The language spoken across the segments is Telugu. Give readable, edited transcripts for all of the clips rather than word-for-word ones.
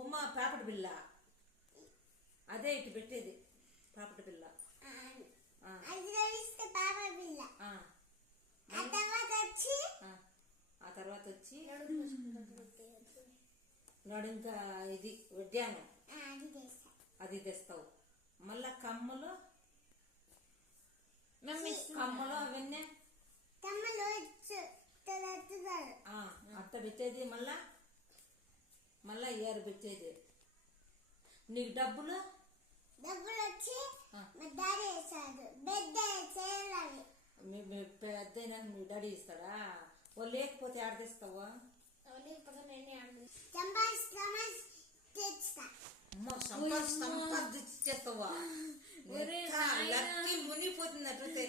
ఉమా పాపడి బిల్ల అదే ఇటు పెట్టేది పాపడి బిల్ల ఆ తర్వాత వచ్చి ఇంకా ఇది వడ్డానం అది తెస్తావు. మళ్ళా కమ్మలు అవన్నీ అత్త పెట్టేది. మళ్ళా ఇయర్ పెట్టేది. నీకు డబ్బులు వచ్చి పెద్ద మీ డాడీ ఇస్తాడా? వాళ్ళు లేకపోతే ఆడ తెస్తావా? సంపాదించేస్తావా? లక్కీ మునిగిపోతుంది అట్లయితే.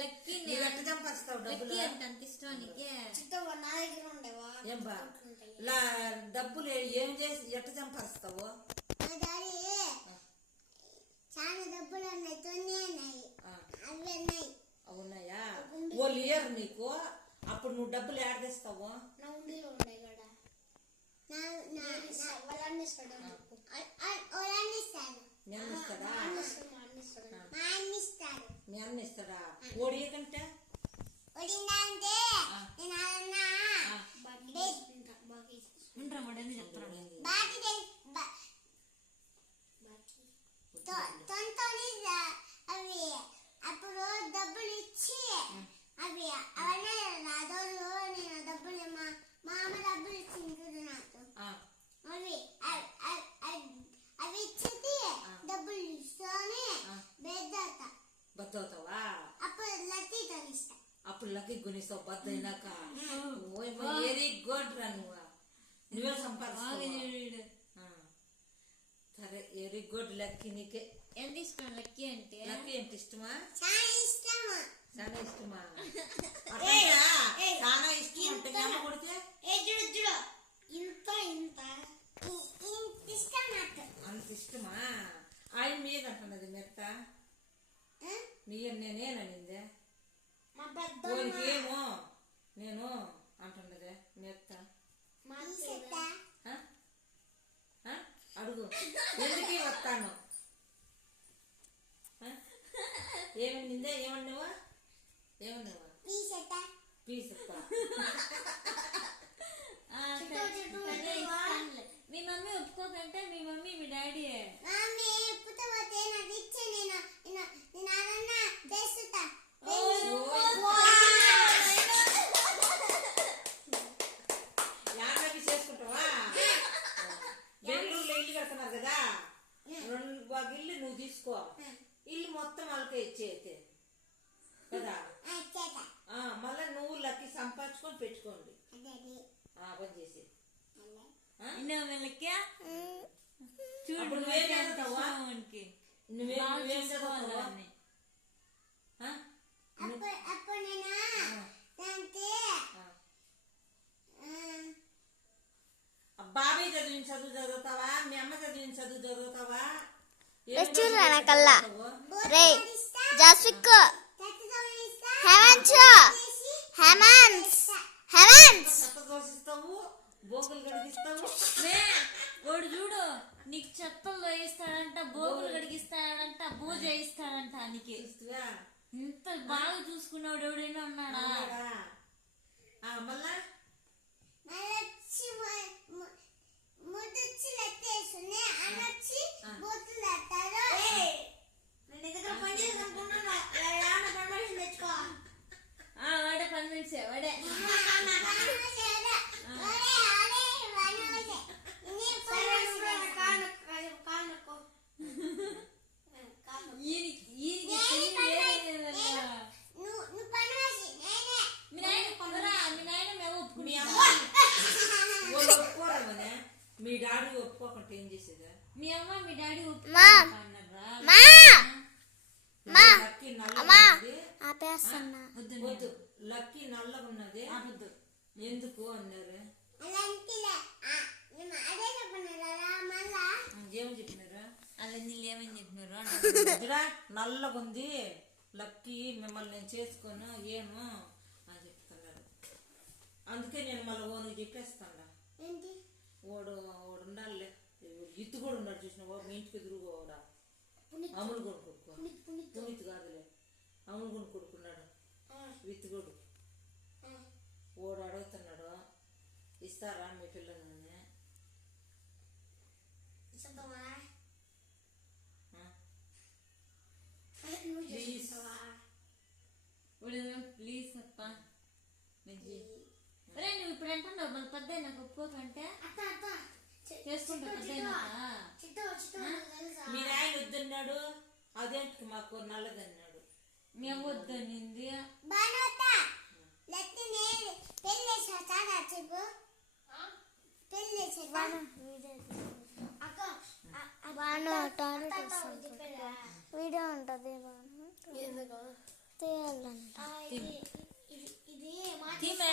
లక్కీ ఎట్లా సంపాదిస్తావు డబ్బులు? డబ్బులు ఏం చేసి ఎట్లా సంపాదిస్తావు? చాలా డబ్బులు ఉన్నాయా? వాళ్ళు ఇయర్ నీకు, అప్పుడు నువ్వు డబ్బులు ఏడ తెస్తావు? మీ అన్న ఇస్తాడా? ఓడియకంటే అవి అప్పుడు డబ్బులు ఇచ్చి అవి అవన్నీ రాదోళ్ళు. నేను డబ్బులు మా అమ్మ డబ్బులు ఇచ్చింది నాకు. అవి అవి ఇచ్చింది డబ్బులు ఇస్తానే బద్దవుతావా? అప్పుడు లక్కీ కొనిస్తా. అప్పుడు లక్కీ కొనిస్తావు బద్దయినాక. వెరీ గుడ్ రా. నువ్వే సంపాదిస్తావు. సరే వెరీ గుడ్. లక్కీ నీకే ఎంత ఇష్టం? లక్కీ అంటే ఎంత ఇష్టమా? చాలా ఇష్టమా? చాలా ఇష్టమా? చాలా ఇష్టం అంటే కొడితే అంత ఇష్టమా? ఆయన మీద అంటున్నది మెత్త. నేనేననిందే ఏమో నేను అంటున్నదే మెత్త. అడుగు ఎందుకు వస్తాను. ఏమనిందే? ఏమన్నావా? పీసెత్తా. మీ మమ్మీ ఒప్పుకోకంటే మీ మమ్మీ మీ డాడీ చేసుకుంటావా? బెంగళూరులో ఇల్లు కడుతున్నారు కదా, 2 ఇల్లు నువ్వు తీసుకో. ఇల్లు మొత్తం వాళ్ళకే ఇచ్చేస్తే కదా. మళ్ళా నువ్వు లక్కీ సంపాదించుకొని పెట్టుకోండి. పని చేసి నువ్వేం చేస్తావా? బాబీ చదివిన చదువు చదువుతావా? మీ అమ్మ చదివిన చదువు చదువుతావా? కల్లా రే జాస్విక్ దోషిస్తావు, బోగులు గడిగిస్తావు. వాడు చూడు నీకు చెత్తలు వేయిస్తాడంట, బోగులు గడిగిస్తాడంట, పూజ చేయిస్తాడంట. నీకు ఇంత బాగా చూసుకున్నాడు ఎవడైనా ఉన్నాడా? మళ్ళా వాడే పర్మిషే వాడే. మీ డాడీ ఒప్పుకోకుండా ఏం చేసేదా? మీ అమ్మ మీ డాడీ లక్కీ నల్లగా ఉన్నది ఎందుకు అన్నారు? ఏమని చెప్పినారా? అలా నీళ్ళు ఏమని చెప్పినారు? నల్లగా ఉంది లక్కీ, మిమ్మల్ని నేను చేసుకోను ఏమో అని చెప్తున్నారు. అందుకే నేను మళ్ళీ ఓను చెప్పేస్తాను. వాడు ఉండాలి. ఇత్తు కూడా ఉన్నాడు చూసినావా మీ ఇంటికి ఎదురుగా వాడా అమ్ములు కొను కొడుకు పునీత్ కాదులే అమ్ములు కొను కొడుకున్నాడు విత్తుగోడు వాడు అడుగుతున్నాడు ఇస్తారా మీ పిల్లల్ని ప్లీజ్ అప్ప అరే నువ్వు ఇప్పుడు అంటున్నావు మన పెద్ద నాకు ఒప్పుకోకంటే చేసుకుంటా మీ నాయన వద్దన్నాడు అదేంటికి మాకు నల్లదన్నాడు మేము వద్దనింది వీడియో ఉంటుంది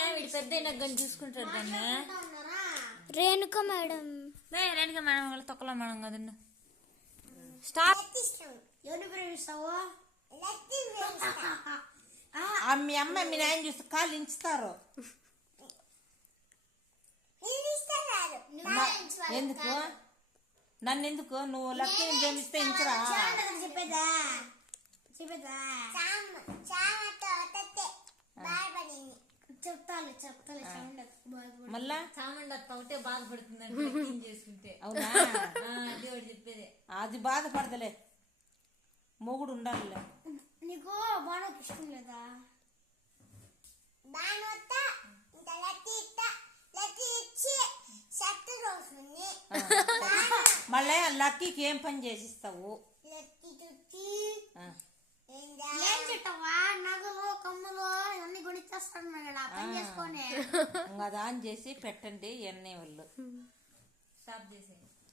వీడి పెద్ద నగ్గని చూసుకుంటాడు దాన్ని రేణుక మేడం రేణుక మేడం వాళ్ళ తొక్కలో మేడం కదండి స్టాప్ మీ అమ్మ మీ నాయన చూస్తే కాళ్ళు ఇంచుతారు ఎందుకు నన్ను ఎందుకు నువ్వు లక్కీని ప్రేమిస్తే ఇంచరా చెప్పేదా చెప్తాను మళ్ళా చామండి అత్త ఒకటే బాధపడుతుందండి చేసుకుంటే అవునా అది వాడు చెప్పేది అది బాధపడదలే మొగుడు ఉండాలి నీకు బాణకి ఇష్టం లేదా మళ్ళీ లక్కీకి ఏం పని చేసిస్తావు ఏం చెట్టవా నగలు కమ్ములు అన్ని కొనిచ్చేస్తాను పని చేసుకొని అది ఆన్ చేసి పెట్టండి ఎన్నే వాళ్ళు స్టాప్ చేసేయండి